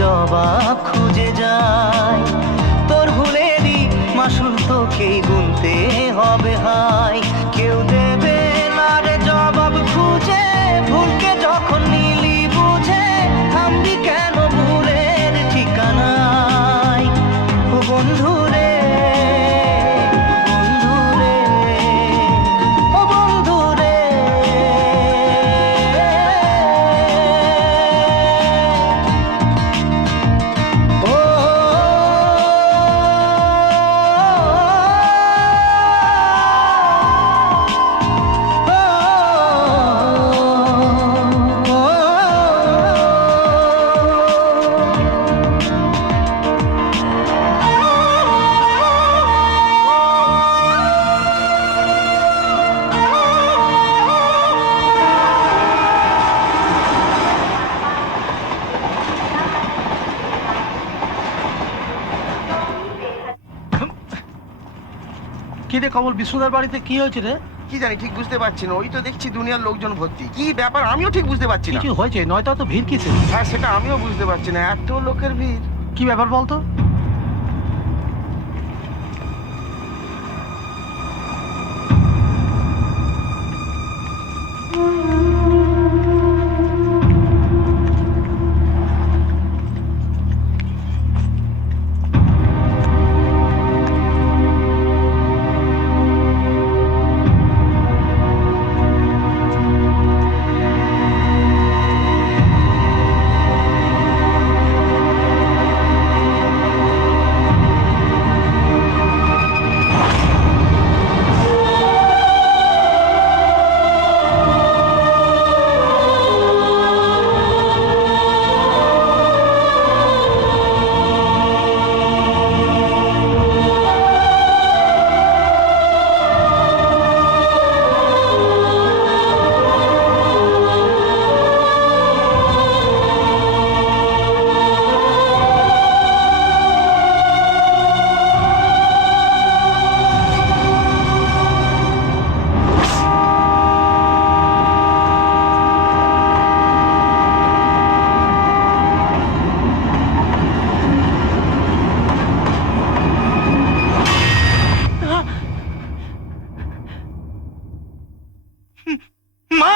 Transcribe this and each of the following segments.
জবাব খুঁজে যায়। তোর ভুলেরই মাসুল তোকেই গুনতে হবে হায়। কেউ দেবে না রে জবাব খুঁজে, ভুলকে যখন নিলি বুঝে থামবি কেন ভুলের ঠিকানায়। ও বন্ধু রে, বন্ধু রে, ও বন্ধু রে। কি রে কমল, বিষ্ণুদার বাড়িতে কি হয়েছে রে? কি জানি, ঠিক বুঝতে পারছি না। ওই তো দেখছি দুনিয়ার লোকজন ভর্তি। কি ব্যাপার আমিও ঠিক বুঝতে পারছি না। কিছু হয়েছে নয়তো তো ভিড় কিসে? হ্যাঁ, সেটা আমিও বুঝতে পারছি না, এত লোকের ভিড়। কি ব্যাপার বলতো? মা!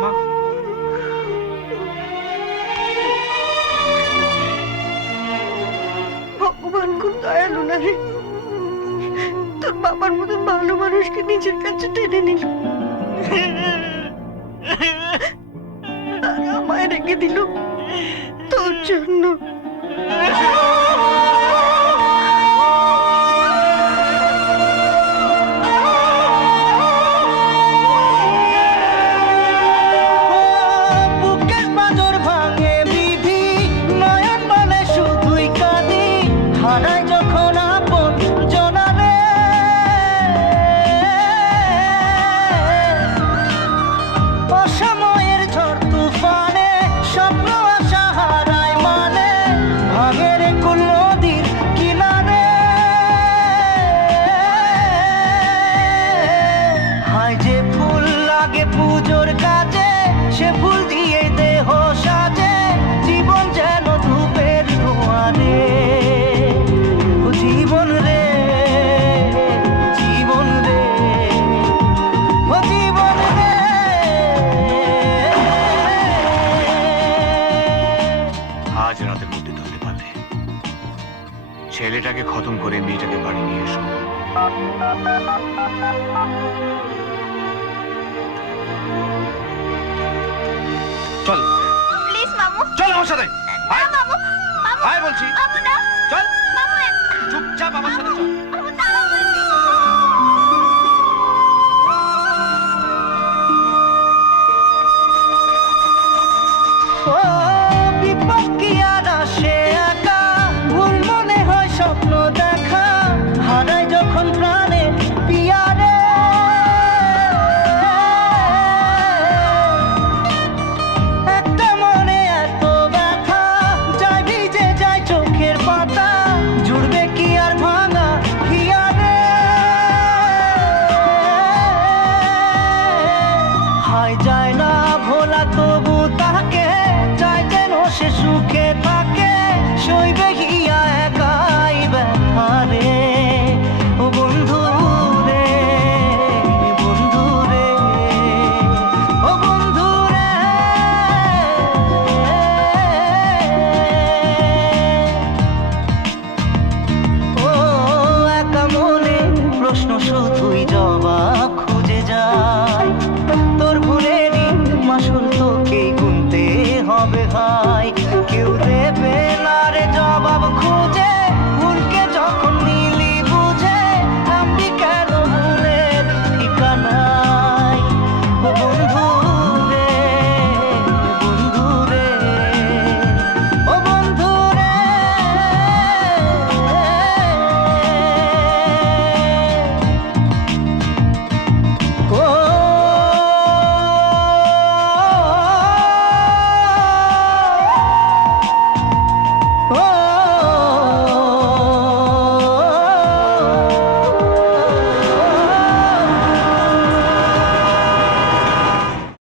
মা! ভগবান খুব দয়ালু না রে, তোর বাবার মতন ভালো মানুষকে নিজের কাছে টেনে নিল আর আমায় রেখে দিল তোর জন্য। বুকের পাঁজর ভাঙে বিধি, নয়ন মানে শুধুই কাঁদি, হারায় যখন আপন জনারে। অসময়ের ঝড় তুফানে স্বপ্ন আশা হারায় মানে, ভাঙে রে কুল নদীর কিনারে। হায় যে ফুল লাগে পুজোর কাজে, সে ফুল দিয়ে দেহ সাজে, জীবন যেন ধূপের ধোঁয়ারে। ও জীবন রে, জীবন রে, ও জীবন রে। আজ রাতের মধ্যে ধরতে পারলে ছেলেটাকে খতম করে মেয়েটাকে বাড়ি নিয়ে এসো। চল প্লিজ মামু, চল আমার সাথে। না মামু, মামু, আয় বলছি, মামু না, চল মামু চুপচাপ আমার সাথে চল।